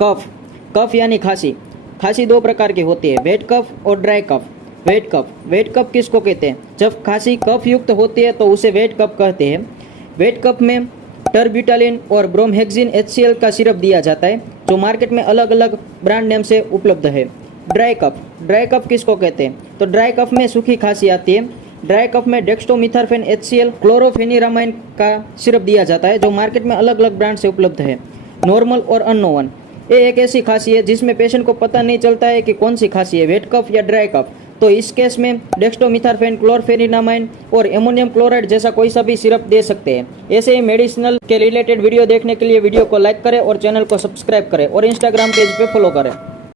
कफ, कफ यानी खांसी। खांसी दो प्रकार की होती है, वेट कफ और ड्राई कफ। वेट कफ, वेट कफ किसको कहते हैं? जब खांसी कफ युक्त होती है तो उसे वेट कफ कहते हैं। वेट कफ में टर्बिटालिन और ब्रोमहेक्सिन HCl का सिरप दिया जाता है, जो मार्केट में अलग अलग ब्रांड नेम से उपलब्ध है। ड्राई कफ, ड्राई कफ किसको कहते हैं? तो ड्राई कफ में सूखी खांसी आती है। ड्राई कफ में डेक्स्ट्रोमिथार्फेन HCl, क्लोरोफेनिरामाइन का सिरप दिया जाता है, जो मार्केट में अलग अलग ब्रांड से उपलब्ध है। नॉर्मल और अननोन, ये एक ऐसी खांसी है जिसमें पेशेंट को पता नहीं चलता है कि कौन सी खांसी है, वेट कफ या ड्राई कफ। तो इस केस में डेक्स्ट्रोमिथार्फेन, क्लोरफेनिरामाइन और एमोनियम क्लोराइड जैसा कोई सा भी सिरप दे सकते हैं। ऐसे ही मेडिसिनल के रिलेटेड वीडियो देखने के लिए वीडियो को लाइक करें और चैनल को सब्सक्राइब करें और इंस्टाग्राम पेज पे फॉलो करें।